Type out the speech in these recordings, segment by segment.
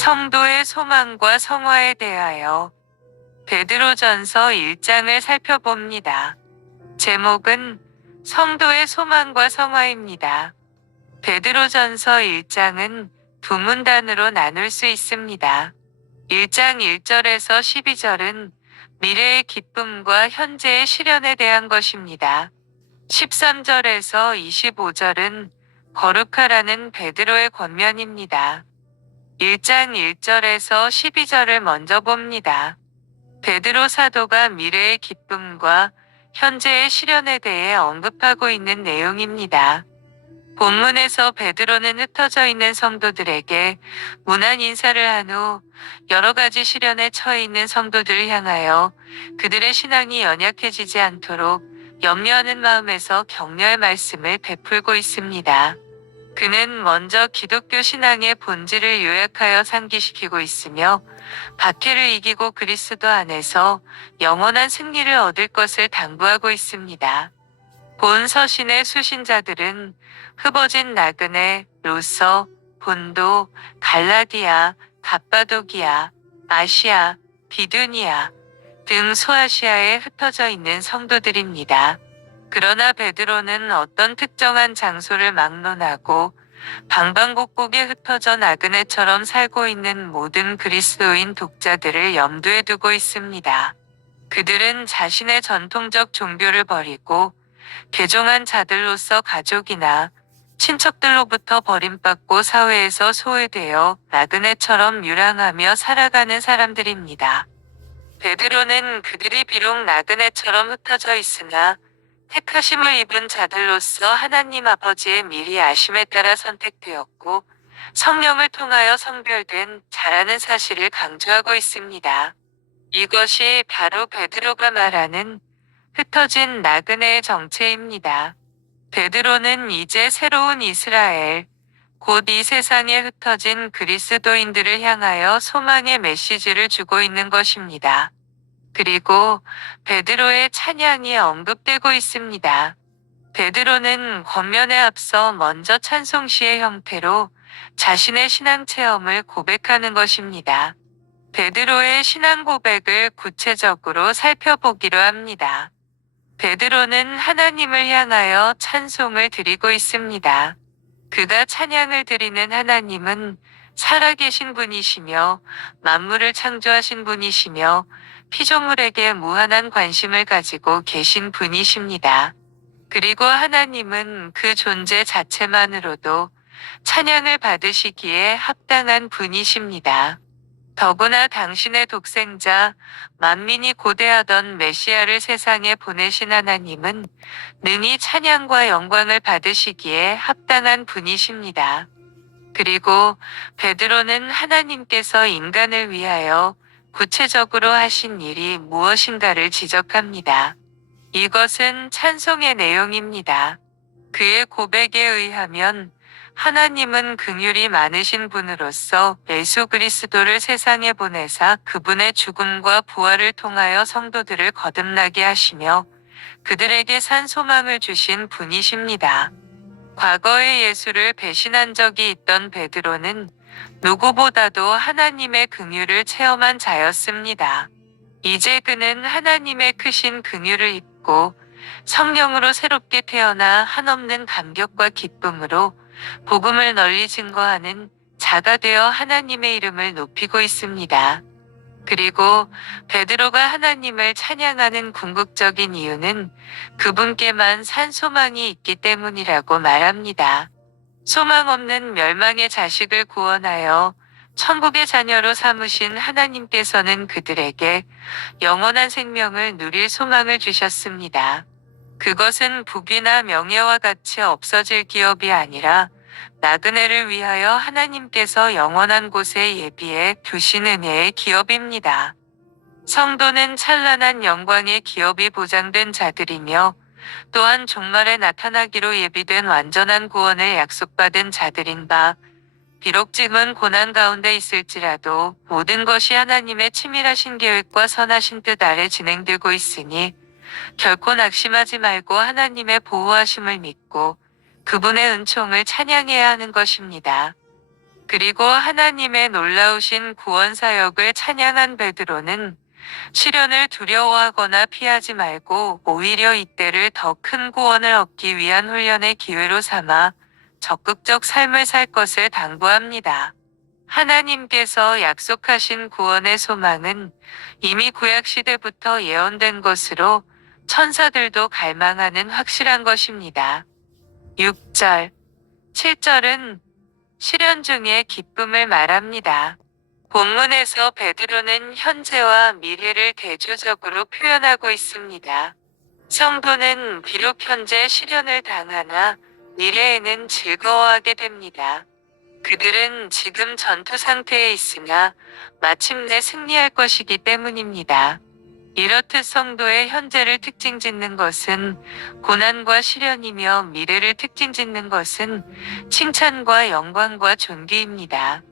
성도의 소망과 성화에 대하여 베드로전서 1장을 살펴봅니다. 제목은 성도의 소망과 성화입니다. 베드로전서 1장은 두 문단으로 나눌 수 있습니다. 1장 1절에서 12절은 미래의 기쁨과 현재의 시련에 대한 것입니다. 13절에서 25절은 거룩하라는 베드로의 권면입니다. 1장 1절에서 12절을 먼저 봅니다. 베드로 사도가 미래의 기쁨과 현재의 시련에 대해 언급하고 있는 내용입니다. 본문에서 베드로는 흩어져 있는 성도들에게 문안 인사를 한 후 여러 가지 시련에 처해 있는 성도들을 향하여 그들의 신앙이 연약해지지 않도록 염려하는 마음에서 격려의 말씀을 베풀고 있습니다. 그는 먼저 기독교 신앙의 본질을 요약하여 상기시키고 있으며 박해를 이기고 그리스도 안에서 영원한 승리를 얻을 것을 당부하고 있습니다. 본 서신의 수신자들은 흩어진 나그네, 로서, 본도, 갈라디아, 갑바도기아, 아시아, 비두니아 등 소아시아에 흩어져 있는 성도들입니다. 그러나 베드로는 어떤 특정한 장소를 막론하고 방방곡곡에 흩어져 나그네처럼 살고 있는 모든 그리스도인 독자들을 염두에 두고 있습니다. 그들은 자신의 전통적 종교를 버리고 개종한 자들로서 가족이나 친척들로부터 버림받고 사회에서 소외되어 나그네처럼 유랑하며 살아가는 사람들입니다. 베드로는 그들이 비록 나그네처럼 흩어져 있으나 택하심을 입은 자들로서 하나님 아버지의 미리 아심에 따라 선택되었고 성령을 통하여 성별된 자라는 사실을 강조하고 있습니다. 이것이 바로 베드로가 말하는 흩어진 나그네의 정체입니다. 베드로는 이제 새로운 이스라엘, 곧 이 세상에 흩어진 그리스도인들을 향하여 소망의 메시지를 주고 있는 것입니다. 그리고 베드로의 찬양이 언급되고 있습니다. 베드로는 권면에 앞서 먼저 찬송시의 형태로 자신의 신앙 체험을 고백하는 것입니다. 베드로의 신앙 고백을 구체적으로 살펴보기로 합니다. 베드로는 하나님을 향하여 찬송을 드리고 있습니다. 그가 찬양을 드리는 하나님은 살아계신 분이시며 만물을 창조하신 분이시며 피조물에게 무한한 관심을 가지고 계신 분이십니다. 그리고 하나님은 그 존재 자체만으로도 찬양을 받으시기에 합당한 분이십니다. 더구나 당신의 독생자, 만민이 고대하던 메시아를 세상에 보내신 하나님은 능히 찬양과 영광을 받으시기에 합당한 분이십니다. 그리고 베드로는 하나님께서 인간을 위하여 구체적으로 하신 일이 무엇인가를 지적합니다. 이것은 찬송의 내용입니다. 그의 고백에 의하면 하나님은 긍휼이 많으신 분으로서 예수 그리스도를 세상에 보내사 그분의 죽음과 부활을 통하여 성도들을 거듭나게 하시며 그들에게 산 소망을 주신 분이십니다. 과거에 예수를 배신한 적이 있던 베드로는 누구보다도 하나님의 긍휼을 체험한 자였습니다. 이제 그는 하나님의 크신 긍휼을 입고 성령으로 새롭게 태어나 한없는 감격과 기쁨으로 복음을 널리 증거하는 자가 되어 하나님의 이름을 높이고 있습니다. 그리고 베드로가 하나님을 찬양하는 궁극적인 이유는 그분께만 산 소망이 있기 때문이라고 말합니다. 소망 없는 멸망의 자식을 구원하여 천국의 자녀로 삼으신 하나님께서는 그들에게 영원한 생명을 누릴 소망을 주셨습니다. 그것은 부귀나 명예와 같이 없어질 기업이 아니라 나그네를 위하여 하나님께서 영원한 곳에 예비해 두신 은혜의 기업입니다. 성도는 찬란한 영광의 기업이 보장된 자들이며 또한 종말에 나타나기로 예비된 완전한 구원을 약속받은 자들인 바, 비록 지금은 고난 가운데 있을지라도 모든 것이 하나님의 치밀하신 계획과 선하신 뜻 아래 진행되고 있으니 결코 낙심하지 말고 하나님의 보호하심을 믿고 그분의 은총을 찬양해야 하는 것입니다. 그리고 하나님의 놀라우신 구원 사역을 찬양한 베드로는 시련을 두려워하거나 피하지 말고 오히려 이때를 더 큰 구원을 얻기 위한 훈련의 기회로 삼아 적극적 삶을 살 것을 당부합니다. 하나님께서 약속하신 구원의 소망은 이미 구약시대부터 예언된 것으로 천사들도 갈망하는 확실한 것입니다. 6절, 7절은 시련 중에 기쁨을 말합니다. 본문에서 베드로는 현재와 미래를 대조적으로 표현하고 있습니다. 성도는 비록 현재 시련을 당하나 미래에는 즐거워하게 됩니다. 그들은 지금 전투 상태에 있으나 마침내 승리할 것이기 때문입니다. 이렇듯 성도의 현재를 특징 짓는 것은 고난과 시련이며 미래를 특징 짓는 것은 칭찬과 영광과 존귀입니다.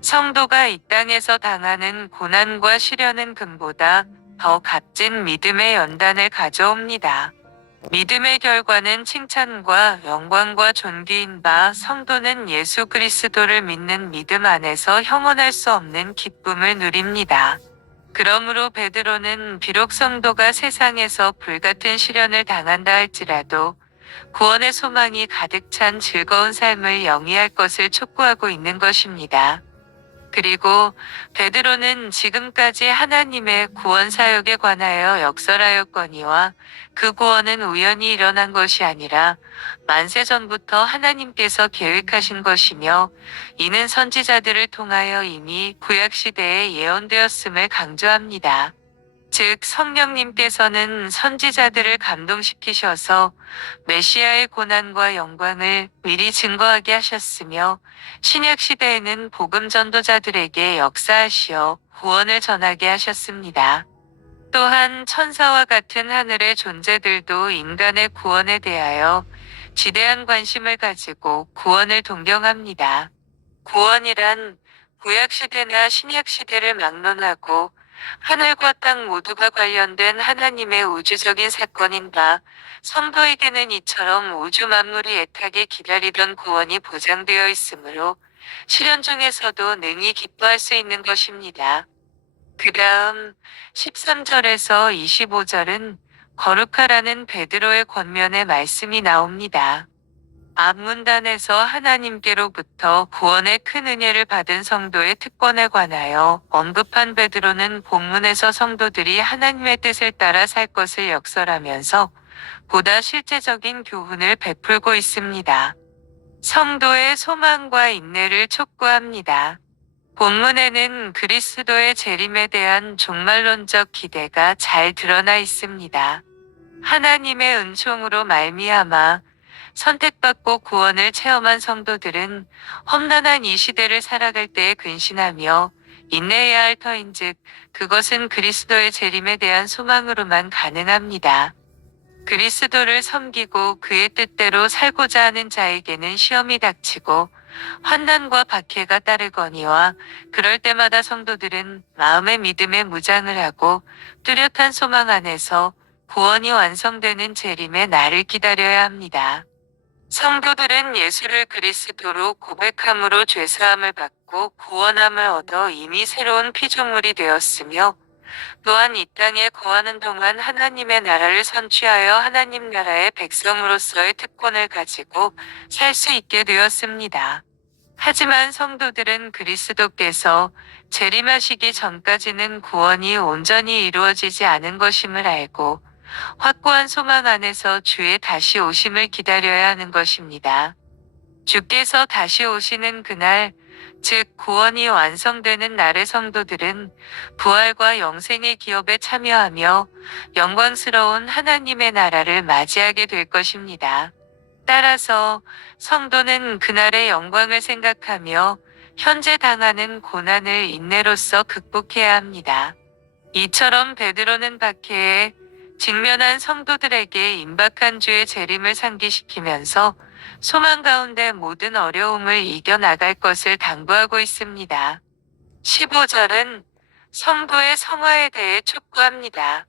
성도가 이 땅에서 당하는 고난과 시련은 금보다 더 값진 믿음의 연단을 가져옵니다. 믿음의 결과는 칭찬과 영광과 존귀인 바 성도는 예수 그리스도를 믿는 믿음 안에서 형언할 수 없는 기쁨을 누립니다. 그러므로 베드로는 비록 성도가 세상에서 불같은 시련을 당한다 할지라도 구원의 소망이 가득 찬 즐거운 삶을 영위할 것을 촉구하고 있는 것입니다. 그리고 베드로는 지금까지 하나님의 구원 사역에 관하여 역설하였거니와 그 구원은 우연히 일어난 것이 아니라 만세 전부터 하나님께서 계획하신 것이며 이는 선지자들을 통하여 이미 구약 시대에 예언되었음을 강조합니다. 즉 성령님께서는 선지자들을 감동시키셔서 메시아의 고난과 영광을 미리 증거하게 하셨으며 신약 시대에는 복음 전도자들에게 역사하시어 구원을 전하게 하셨습니다. 또한 천사와 같은 하늘의 존재들도 인간의 구원에 대하여 지대한 관심을 가지고 구원을 동경합니다. 구원이란 구약 시대나 신약 시대를 막론하고 하늘과 땅 모두가 관련된 하나님의 우주적인 사건인 바 성도에게는 이처럼 우주 만물이 애타게 기다리던 구원이 보장되어 있으므로 시련 중에서도 능히 기뻐할 수 있는 것입니다. 그 다음 13절에서 25절은 거룩하라는 베드로의 권면의 말씀이 나옵니다. 앞문단에서 하나님께로부터 구원의 큰 은혜를 받은 성도의 특권에 관하여 언급한 베드로는 본문에서 성도들이 하나님의 뜻을 따라 살 것을 역설하면서 보다 실제적인 교훈을 베풀고 있습니다. 성도의 소망과 인내를 촉구합니다. 본문에는 그리스도의 재림에 대한 종말론적 기대가 잘 드러나 있습니다. 하나님의 은총으로 말미암아 선택받고 구원을 체험한 성도들은 험난한 이 시대를 살아갈 때에 근신하며 인내해야 할 터인즉 그것은 그리스도의 재림에 대한 소망으로만 가능합니다. 그리스도를 섬기고 그의 뜻대로 살고자 하는 자에게는 시험이 닥치고 환난과 박해가 따르거니와 그럴 때마다 성도들은 마음의 믿음에 무장을 하고 뚜렷한 소망 안에서 구원이 완성되는 재림의 날을 기다려야 합니다. 성도들은 예수를 그리스도로 고백함으로 죄사함을 받고 구원함을 얻어 이미 새로운 피조물이 되었으며 또한 이 땅에 거하는 동안 하나님의 나라를 선취하여 하나님 나라의 백성으로서의 특권을 가지고 살 수 있게 되었습니다. 하지만 성도들은 그리스도께서 재림하시기 전까지는 구원이 온전히 이루어지지 않은 것임을 알고 확고한 소망 안에서 주의 다시 오심을 기다려야 하는 것입니다. 주께서 다시 오시는 그날, 즉 구원이 완성되는 날의 성도들은 부활과 영생의 기업에 참여하며 영광스러운 하나님의 나라를 맞이하게 될 것입니다. 따라서 성도는 그날의 영광을 생각하며 현재 당하는 고난을 인내로써 극복해야 합니다. 이처럼 베드로는 박해에 직면한 성도들에게 임박한 주의 재림을 상기시키면서 소망 가운데 모든 어려움을 이겨나갈 것을 당부하고 있습니다. 15절은 성도의 성화에 대해 촉구합니다.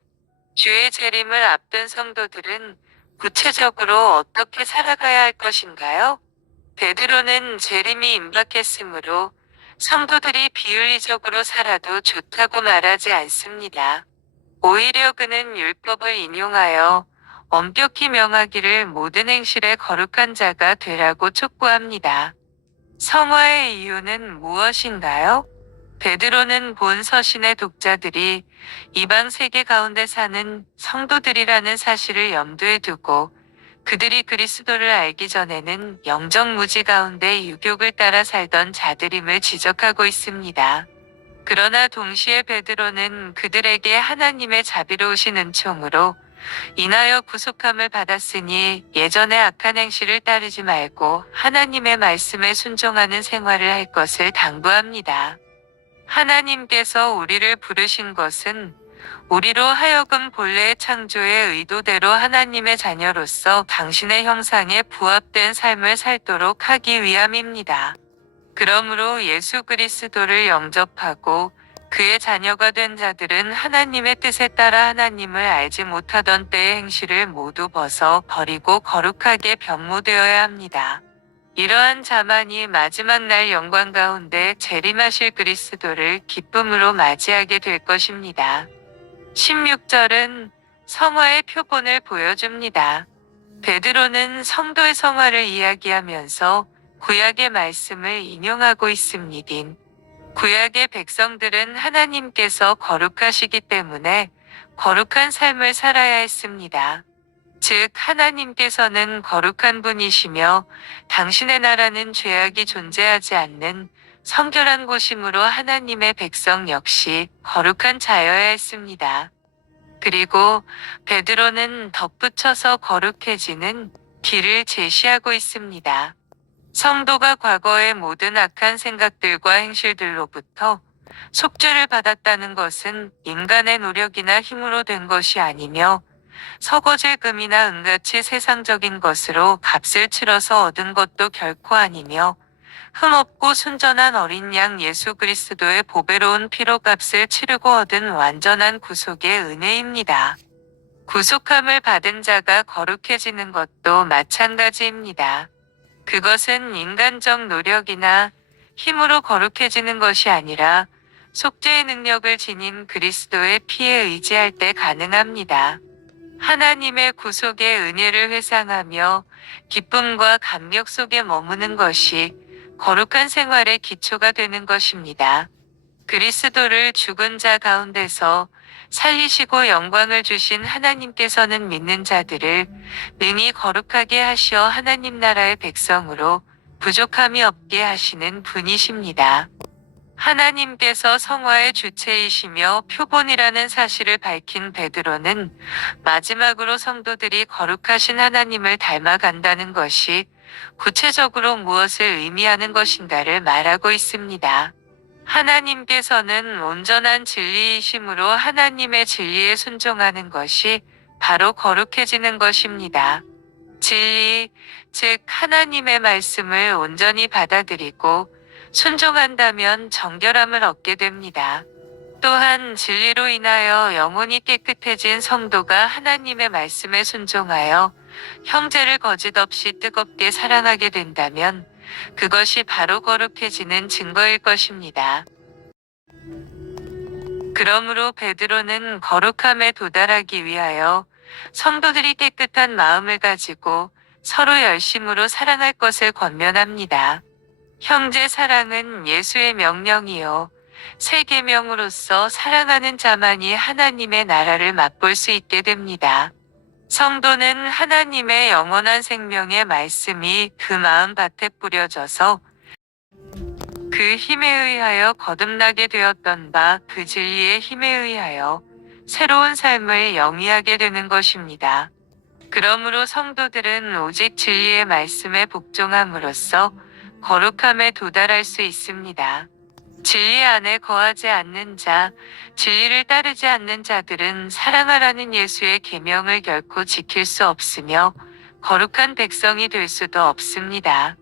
주의 재림을 앞둔 성도들은 구체적으로 어떻게 살아가야 할 것인가요? 베드로는 재림이 임박했으므로 성도들이 비윤리적으로 살아도 좋다고 말하지 않습니다. 오히려 그는 율법을 인용하여 엄격히 명하기를 모든 행실에 거룩한 자가 되라고 촉구합니다. 성화의 이유는 무엇인가요? 베드로는 본 서신의 독자들이 이방 세계 가운데 사는 성도들이라는 사실을 염두에 두고 그들이 그리스도를 알기 전에는 영적 무지 가운데 유교를 따라 살던 자들임을 지적하고 있습니다. 그러나 동시에 베드로는 그들에게 하나님의 자비로우신 은총으로 인하여 구속함을 받았으니 예전의 악한 행실을 따르지 말고 하나님의 말씀에 순종하는 생활을 할 것을 당부합니다. 하나님께서 우리를 부르신 것은 우리로 하여금 본래의 창조의 의도대로 하나님의 자녀로서 당신의 형상에 부합된 삶을 살도록 하기 위함입니다. 그러므로 예수 그리스도를 영접하고 그의 자녀가 된 자들은 하나님의 뜻에 따라 하나님을 알지 못하던 때의 행실을 모두 벗어 버리고 거룩하게 변모되어야 합니다. 이러한 자만이 마지막 날 영광 가운데 재림하실 그리스도를 기쁨으로 맞이하게 될 것입니다. 16절은 성화의 표본을 보여줍니다. 베드로는 성도의 성화를 이야기하면서 구약의 말씀을 인용하고 있습니다. 구약의 백성들은 하나님께서 거룩하시기 때문에 거룩한 삶을 살아야 했습니다. 즉 하나님께서는 거룩한 분이시며 당신의 나라는 죄악이 존재하지 않는 성결한 곳이므로 하나님의 백성 역시 거룩한 자여야 했습니다. 그리고 베드로는 덧붙여서 거룩해지는 길을 제시하고 있습니다. 성도가 과거의 모든 악한 생각들과 행실들로부터 속죄를 받았다는 것은 인간의 노력이나 힘으로 된 것이 아니며 서거제 금이나 은같이 세상적인 것으로 값을 치러서 얻은 것도 결코 아니며 흠없고 순전한 어린 양 예수 그리스도의 보배로운 피로 값을 치르고 얻은 완전한 구속의 은혜입니다. 구속함을 받은 자가 거룩해지는 것도 마찬가지입니다. 그것은 인간적 노력이나 힘으로 거룩해지는 것이 아니라 속죄의 능력을 지닌 그리스도의 피에 의지할 때 가능합니다. 하나님의 구속의 은혜를 회상하며 기쁨과 감격 속에 머무는 것이 거룩한 생활의 기초가 되는 것입니다. 그리스도를 죽은 자 가운데서 살리시고 영광을 주신 하나님께서는 믿는 자들을 능히 거룩하게 하시어 하나님 나라의 백성으로 부족함이 없게 하시는 분이십니다. 하나님께서 성화의 주체이시며 표본이라는 사실을 밝힌 베드로는 마지막으로 성도들이 거룩하신 하나님을 닮아간다는 것이 구체적으로 무엇을 의미하는 것인가를 말하고 있습니다. 하나님께서는 온전한 진리이심으로 하나님의 진리에 순종하는 것이 바로 거룩해지는 것입니다. 진리, 즉 하나님의 말씀을 온전히 받아들이고 순종한다면 정결함을 얻게 됩니다. 또한 진리로 인하여 영혼이 깨끗해진 성도가 하나님의 말씀에 순종하여 형제를 거짓없이 뜨겁게 사랑하게 된다면 그것이 바로 거룩해지는 증거일 것입니다. 그러므로 베드로는 거룩함에 도달하기 위하여 성도들이 깨끗한 마음을 가지고 서로 열심으로 사랑할 것을 권면합니다. 형제 사랑은 예수의 명령이요. 새 계명으로서 사랑하는 자만이 하나님의 나라를 맛볼 수 있게 됩니다. 성도는 하나님의 영원한 생명의 말씀이 그 마음밭에 뿌려져서 그 힘에 의하여 거듭나게 되었던 바 그 진리의 힘에 의하여 새로운 삶을 영위하게 되는 것입니다. 그러므로 성도들은 오직 진리의 말씀에 복종함으로써 거룩함에 도달할 수 있습니다. 진리 안에 거하지 않는 자, 진리를 따르지 않는 자들은 사랑하라는 예수의 계명을 결코 지킬 수 없으며 거룩한 백성이 될 수도 없습니다.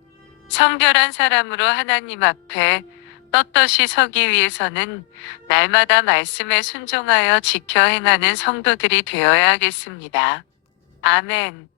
성결한 사람으로 하나님 앞에 떳떳이 서기 위해서는 날마다 말씀에 순종하여 지켜 행하는 성도들이 되어야 하겠습니다. 아멘.